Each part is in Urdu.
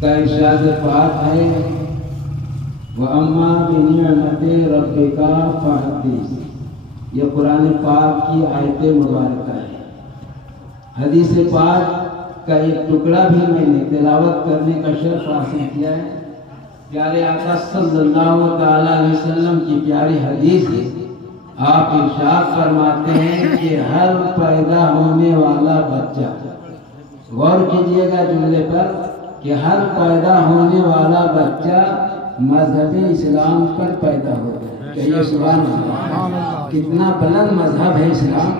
کا ارشاد پاک ہے وَأَمَّا بِنِعْمَتِ رَبِّكَ فَحَدِّثْ، یہ قرآن پاک کی آیت مبارکہ ہے۔ حدیث پاک کا ایک ٹکڑا بھی میں نے تلاوت کرنے کا شرف حاصل کیا ہے۔ پیارے آقا صلی اللہ تعالیٰ علیہ وسلم کی پیاری حدیث ہے۔ آپ ارشاد فرماتے ہیں کہ ہر پیدا ہونے والا بچہ، غور کیجئے گا جملے پر، کہ ہر پیدا ہونے والا بچہ مذہب اسلام پر پیدا ہوتا ہے۔ کہیے سبحان اللہ، کتنا بلند مذہب ہے اسلام۔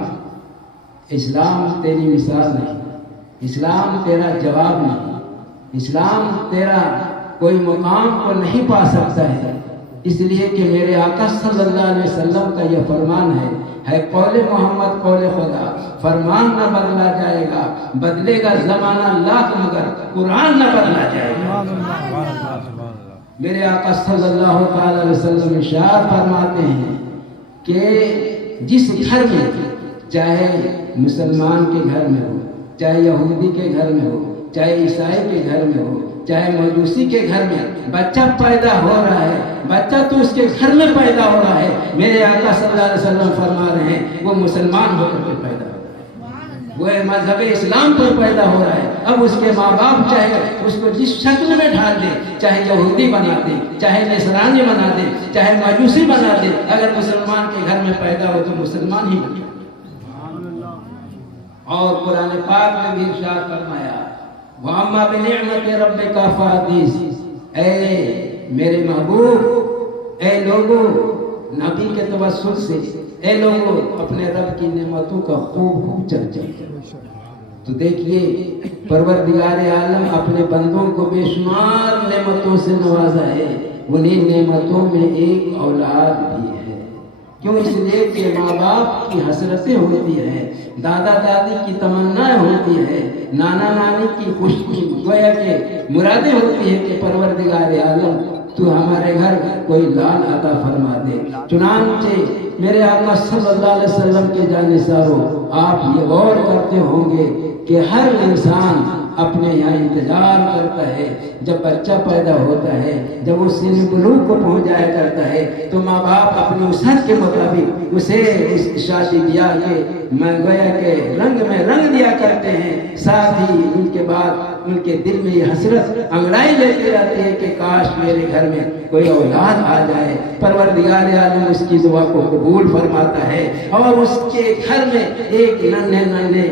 اسلام تیری مثال نہیں، اسلام تیرا جواب نہیں، اسلام تیرا کوئی مقام کو نہیں پا سکتا ہے، اس لیے کہ میرے آقا صلی اللہ علیہ وسلم کا یہ فرمان ہے قول محمد قول خدا، فرمان نہ بدلا جائے گا، بدلے گا زمانہ لاکھ مگر قرآن نہ بدلا جائے گا۔ میرے آقا صلی اللہ تعالی علیہ وسلم ارشاد فرماتے ہیں کہ جس گھر میں، چاہے مسلمان کے گھر میں ہو، چاہے یہودی کے گھر میں ہو، چاہے عیسائی کے گھر میں ہو، چاہے مجوسی کے گھر میں بچہ پیدا ہو رہا ہے، بچہ تو اس کے گھر میں پیدا ہو رہا ہے، میرے آقا صلی اللہ علیہ وسلم فرما رہے ہیں وہ مسلمان ہو کر کے پیدا ہو رہا ہے، وہ مذہب اسلام پر پیدا ہو رہا ہے۔ اب اس کے ماں باپ چاہے اس کو جس شکل میں ڈھال دے، چاہے یہودی بنا دے، چاہے نصرانی بنا دے، چاہے مجوسی بنا دے، اگر مسلمان کے گھر میں پیدا ہو تو مسلمان ہی بنے۔ اور قرآن پاک میں بھی ارشاد فرمایا وَأَمَّا بِنِعْمَتِ رَبِّكَ فَحَدِّثْ، اے میرے محبوب، اے لوگوں، نبی کے توسل سے اے لوگوں اپنے رب کی نعمتوں کا خوب چرچا کرو۔ تو دیکھیے پروردگار عالم اپنے بندوں کو بے شمار نعمتوں سے نوازا ہے، انہیں نعمتوں میں ایک اولاد بھی ہے۔ کیوں؟ اس لیے کہ ماں باپ کی حسرتیں ہوتی ہیں، دادا دادی کی تمنا ہوتی ہے، نانا نانی کی خوشی گویا کہ مرادیں ہوتی ہیں کہ پروردگار عالم تو ہمارے گھر کوئی لال عطا فرما دے۔ چنانچہ میرے آقا صلی اللہ علیہ وسلم کے جانثاروں، آپ یہ غور کرتے ہوں گے کہ ہر انسان اپنے یہاں انتظار کرتا ہے جب بچہ پیدا ہوتا ہے، جب وہ سن بلوغ کو پہنچ جایا کرتا ہے تو ماں باپ اپنی وسعت کے مطابق اسے اس شادی بیاہ کے گویا کے رنگ میں رنگ دیا کرتے ہیں، ساتھ ہی ان کے بعد ان کے دل میں یہ حسرت انگڑائی لیتے رہتے ہیں کہ کاش میرے گھر میں کوئی اولاد آ جائے۔ پروردگار عالم اس کی دعا کو قبول فرماتا ہے اور اس کے گھر میں ایک ننھے ننھے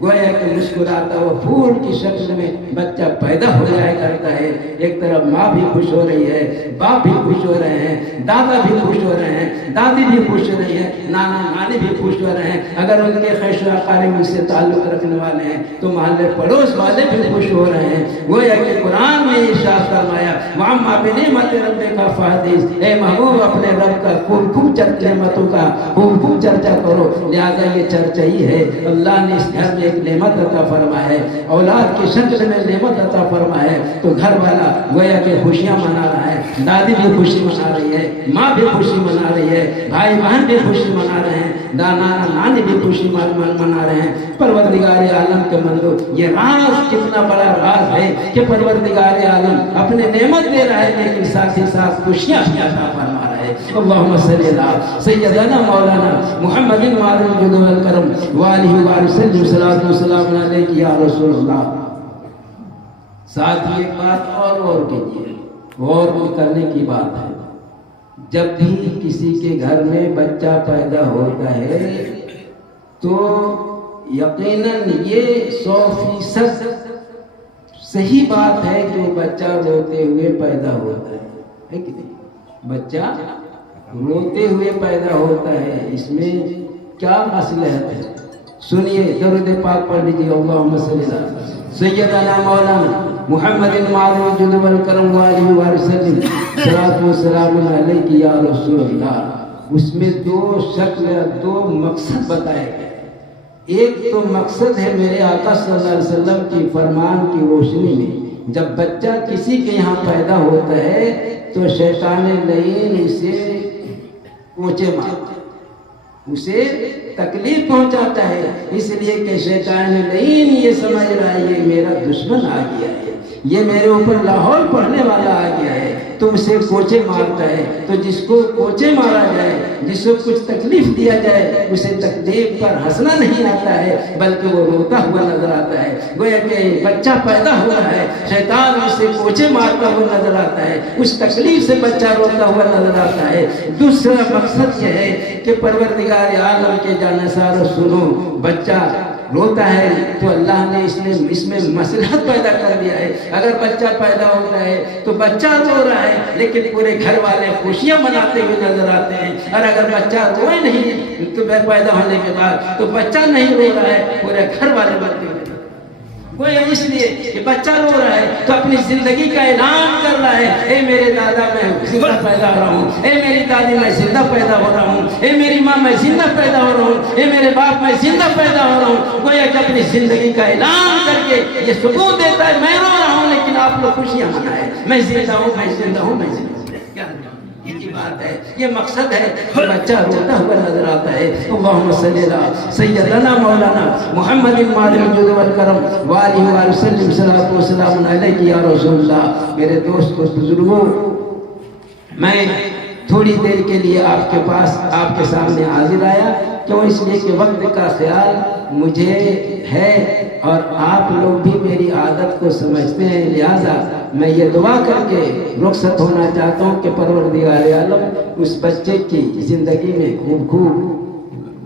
گویا کہ مسکراتا وہ پھول کی شکل میں بچہ پیدا ہو جایا کرتا ہے۔ ایک طرف ماں بھی خوش ہو رہی ہے، باپ بھی خوش ہو رہے ہیں، دادا بھی خوش ہو رہے ہیں، دادی بھی خوش ہو رہی ہے، نانا نانی بھی خوش ہو رہے ہیں، اگر ان کے خیش و اقارب سے تعلق رکھنے والے ہیں تو محلے پڑوس والے بھی خوش ہو رہے ہیں۔ گویا کہ قرآن میں ارشاد فرمایا وَأَمَّا بِنِعْمَتِ رَبِّكَ فَحَدِّثْ، اے محبوب اپنے رب کا خوب نعمتوں کا خوب چرچا کرو۔ لہذا یہ چرچا ہی ہے، اللہ نے اس گھر میں ایک نعمت عطا فرمایا ہے، اولاد کی شکل میں نعمت عطا فرمایا ہے، تو گھر والا گویا کہ خوشیاں منا رہا ہے، دادی بھی خوشی منا رہی ہے، ماں بھی خوشی منا رہی ہے، بھائی بہن بھی خوشی منا رہے ہیں، نانا نانی بھی خوشی منا رہے ہیں۔ پروردگار عالم کے بندو، یہ راز کتنا بڑا راز ہے کہ پروردگار عالم اپنے نعمت دے رہا ہے لیکن ساتھ ہی ساتھ خوشیاں بھی عطا فرما رہا ہے۔ اللہم صلی اللہ سیدنا مولانا محمد وعلی الجود والکرم وآلہ وسلم صلاۃ وسلام علیک یا رسول اللہ۔ ساتھ ہی ایک بات اور غور کیجیے، غور کرنے کی بات ہے، جب بھی کسی کے گھر میں بچہ پیدا ہوتا ہے تو یقیناً یہ 100% صحیح بات ہے کہ وہ بچہ روتے ہوئے پیدا ہوتا ہے کہ نہیں؟ بچہ روتے ہوئے پیدا ہوتا ہے، اس میں کیا مصلحت ہے؟ سنیے، درود پاک پڑھ لیجیے، اللہم صلی اللہ سیدنا مولانا محمد وعلی الجود والکرم وآلہ وسلم صلاۃ وسلام علیک یا رسول اللہ۔ اس میں دو شکل، دو مقصد بتائے گئے۔ ایک تو مقصد ہے میرے آقا صلی اللہ علیہ وسلم کی فرمان کی روشنی میں، جب بچہ کسی کے یہاں پیدا ہوتا ہے تو شیطان لعین اسے پونچے مارتا ہے، اسے تکلیف پہنچاتا ہے، اس لیے کہ شیطان لعین یہ سمجھ رہا ہے یہ میرا دشمن آ گیا ہے، یہ میرے اوپر لاہور پڑھنے والا آ گیا ہے، تو اسے کوچے مارتا ہے۔ تو جس کو کوچے مارا جائے، جس کو کچھ تکلیف دیا جائے، اسے تکلیف پر ہنسنا نہیں آتا ہے بلکہ وہ روتا ہوا نظر آتا ہے۔ گویا کہ بچہ پیدا ہوا ہے، شیطان اسے کوچے مارتا ہوا نظر آتا ہے، اس تکلیف سے بچہ روتا ہوا نظر آتا ہے۔ دوسرا مقصد یہ ہے کہ پروردگار عالم کے جانشار سنو، بچہ روتا ہے تو اللہ نے اس میں مصلحت پیدا کر دیا ہے۔ اگر بچہ پیدا ہوتا ہے تو بچہ رو رہا ہے لیکن پورے گھر والے خوشیاں مناتے ہوئے نظر آتے ہیں، اور اگر بچہ روئے نہیں تو پیدا ہونے کے بعد تو بچہ نہیں رو رہا ہے، پورے گھر والے روتے ہوئے۔ گویا اس لیے کہ بچہ رو رہا ہے تو اپنی زندگی کا اعلان کر رہا ہے، اے میرے دادا میں زندہ پیدا ہو رہا ہوں، اے میری دادی میں زندہ پیدا ہو رہا ہوں، اے میری ماں میں زندہ پیدا ہو رہا ہوں، اے میرے باپ میں زندہ پیدا ہو رہا ہوں۔ گویا کہ اپنی زندگی کا اعلان کر کے یہ ثبوت دیتا ہے، میں رو رہا ہوں لیکن آپ لوگ خوشیاں منائیں، میں زندہ ہوں، میں زندہ ہوں، میں زندہ ہوں۔ کیا یہ بات ہے، یہ مقصد ہے کہ بچہ روتا ہوا نظر آتا ہے۔ اللہم صلی اللہ سیدنا مولانا محمد مالک الجود والکرم وآلہ وآلہ وسلم صلاۃ و سلام علیک یا رسول اللہ۔ میرے دوست و بزرگوں، میں تھوڑی دیر کے لیے آپ کے پاس، آپ کے سامنے حاضر آیا، کیوں؟ اس لیے کہ وقت کا خیال مجھے ہے اور آپ لوگ بھی میری عادت کو سمجھتے ہیں، لہٰذا میں یہ دعا کر کے رخصت ہونا چاہتا ہوں کہ پروردگار عالم اس بچے کی زندگی میں خوب